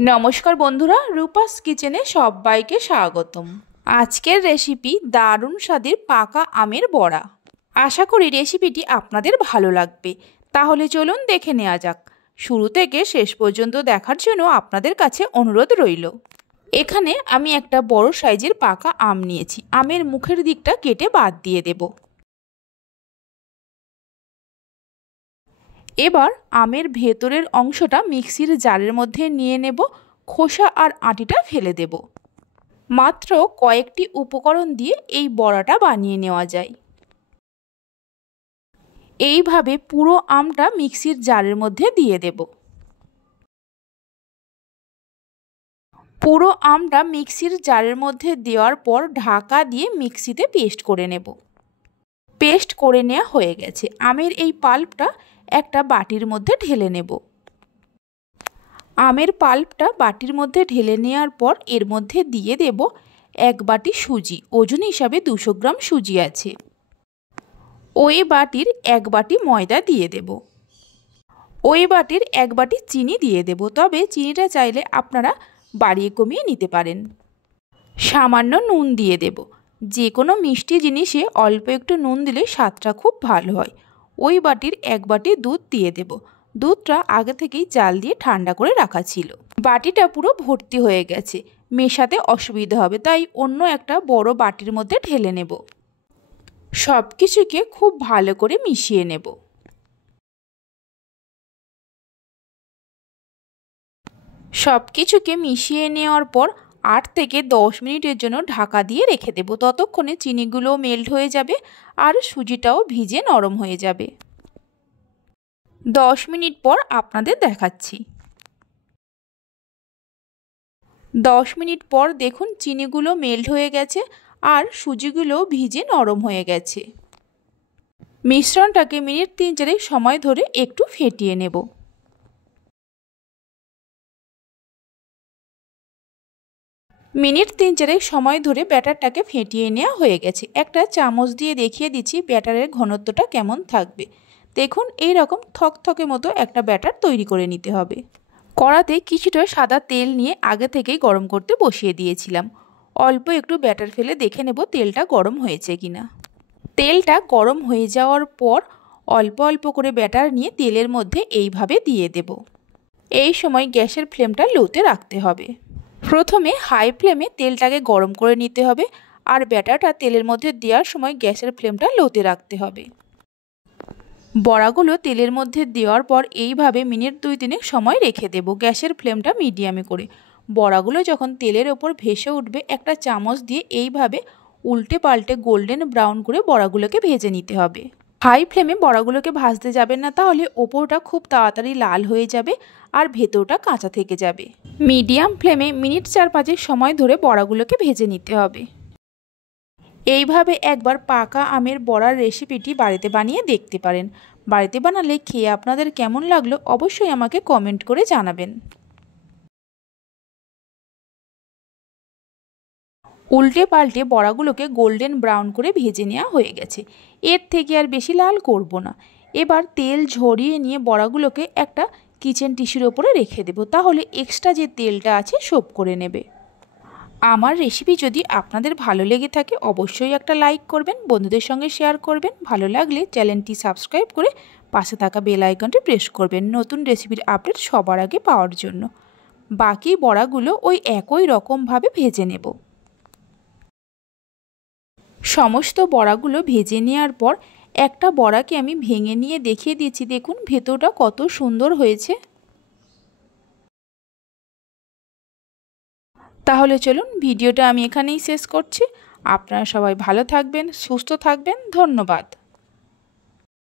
নমস্কার বন্ধুরা, রূপাস কিচেনে সবাইকে স্বাগতম। আজকের রেসিপি দারুণ স্বাদের পাকা আমের বড়া। আশা করি রেসিপিটি আপনাদের ভালো লাগবে। তাহলে চলুন দেখে নেওয়া যাক। শুরু থেকে শেষ পর্যন্ত দেখার জন্য আপনাদের কাছে অনুরোধ রইল। এখানে আমি একটা বড় সাইজের পাকা আম নিয়েছি। আমের মুখের দিকটা কেটে বাদ দিয়ে দেব। এবার আমের ভেতরের অংশটা মিক্সির জারের মধ্যে নিয়ে নেব। খোসা আর আটিটা ফেলে দেব। মাত্র কয়েকটি উপকরণ দিয়ে এই বড়াটা বানিয়ে নেওয়া যায়। এইভাবে পুরো আমটা মিক্সির জারের মধ্যে দিয়ে দেব। পুরো আমটা মিক্সির জারের মধ্যে দেওয়ার পর ঢাকা দিয়ে মিক্সিতে পেস্ট করে নেব। পেস্ট করে নেওয়া হয়ে গেছে। আমের এই পাল্পটা একটা বাটির মধ্যে ঢেলে নেব। আমের পাল্পটা বাটির মধ্যে ঢেলে নেওয়ার পর এর মধ্যে দিয়ে দেব 1 বাটি সুজি। ওজন হিসাবে 200 গ্রাম সুজি আছে। ওই বাটির 1 বাটি ময়দা দিয়ে দেব। ওই বাটির 1 বাটি চিনি দিয়ে দেব। তবে চিনিটা চাইলে আপনারা বাড়িয়ে কমিয়ে নিতে পারেন। সামান্য নুন দিয়ে দেব। যে কোনো মিষ্টি জিনিসে অল্প একটু নুন দিলে স্বাদটা খুব ভালো হয়। ওই বাটির 1 বাটি দুধ দিয়ে দেব। দুধটা আগে থেকেই জাল দিয়ে ঠান্ডা করে রাখা ছিল। বাটিটা পুরো ভর্তি হয়ে গেছে। মেশাতে অসুবিধা হবে, তাই অন্য একটা বড় বাটির মধ্যে ঢেলে নেব। সব কিছুকে খুব ভালো করে মিশিয়ে নেব। সব কিছুকে মিশিয়ে নেওয়ার পর 8 থেকে 10 মিনিটের জন্য ঢাকা দিয়ে রেখে দেব। ততক্ষণে চিনিগুলো মেল্ট হয়ে যাবে আর সুজিটাও ভিজে নরম হয়ে যাবে। 10 মিনিট পর আপনাদের দেখাচ্ছি। 10 মিনিট পর দেখুন চিনিগুলো মেল্ট হয়ে গেছে আর সুজিগুলো ভিজে নরম হয়ে গেছে। মিশ্রণটাকে মিনিট 3-4 সময় ধরে একটু ফেটিয়ে নেব। মিনিট 3-4 সময় ধরে ব্যাটারটাকে ফেটিয়ে নেওয়া হয়ে গেছে। একটা চামচ দিয়ে দেখিয়ে দিচ্ছি ব্যাটারের ঘনত্বটা কেমন থাকবে। দেখুন এই রকম থকথকে মতো একটা ব্যাটার তৈরি করে নিতে হবে। কড়াতে কিছুটা সাদা তেল নিয়ে আগে থেকেই গরম করতে বসিয়ে দিয়েছিলাম। অল্প একটু ব্যাটার ফেলে দেখে নেব তেলটা গরম হয়েছে কিনা। তেলটা গরম হয়ে যাওয়ার পর অল্প অল্প করে ব্যাটার নিয়ে তেলের মধ্যে এইভাবে দিয়ে দেব। এই সময় গ্যাসের ফ্লেমটা লোতে রাখতে হবে। প্রথমে হাই ফ্লেমে তেলটাকে গরম করে নিতে হবে আর ব্যাটারটা তেলের মধ্যে দেওয়ার সময় গ্যাসের ফ্লেমটা লোতে রাখতে হবে। বড়াগুলো তেলের মধ্যে দেওয়ার পর এইভাবে মিনিট 2-3 সময় রেখে দেব গ্যাসের ফ্লেমটা মিডিয়ামে করে। বড়াগুলো যখন তেলের ওপর ভেসে উঠবে একটা চামচ দিয়ে এইভাবে উল্টে পাল্টে গোল্ডেন ব্রাউন করে বড়াগুলোকে ভেজে নিতে হবে। হাই ফ্লেমে বড়াগুলোকে ভাজতে যাবেন না, তাহলে ওপরটা খুব তাড়াতাড়ি লাল হয়ে যাবে আর ভেতরটা কাঁচা থেকে যাবে। মিডিয়াম ফ্লেমে মিনিট 4-5 সময় ধরে বড়াগুলোকে ভেজে নিতে হবে। এইভাবে একবার পাকা আমের বড়ার রেসিপিটি বাড়িতে বানিয়ে দেখতে পারেন। বাড়িতে বানালে খেয়ে আপনাদের কেমন লাগলো অবশ্যই আমাকে কমেন্ট করে জানাবেন। উল্টে পাল্টে বড়াগুলোকে গোল্ডেন ব্রাউন করে ভেজে নেওয়া হয়ে গেছে। এর থেকে আর বেশি লাল করব না। এবার তেল ঝরিয়ে নিয়ে বড়াগুলোকে একটা কিচেন টিস্যুর ওপরে রেখে দেব, তাহলে এক্সট্রা যে তেলটা আছে সোপ করে নেবে। আমার রেসিপি যদি আপনাদের ভালো লেগে থাকে অবশ্যই একটা লাইক করবেন, বন্ধুদের সঙ্গে শেয়ার করবেন। ভালো লাগলে চ্যানেলটি সাবস্ক্রাইব করে পাশে থাকা বেল আইকনটি প্রেস করবেন নতুন রেসিপির আপডেট সবার আগে পাওয়ার জন্য। বাকি বড়াগুলো ওই একই রকমভাবে ভেজে নেব। সমস্ত বড়াগুলো ভেজে নেওয়ার পর একটা বড়াকে আমি ভেঙে নিয়ে দেখিয়ে দিচ্ছি। দেখুন ভেতরটা কত সুন্দর হয়েছে। তাহলে চলুন ভিডিওটা আমি এখানেই শেষ করছি। আপনারা সবাই ভালো থাকবেন, সুস্থ থাকবেন। ধন্যবাদ।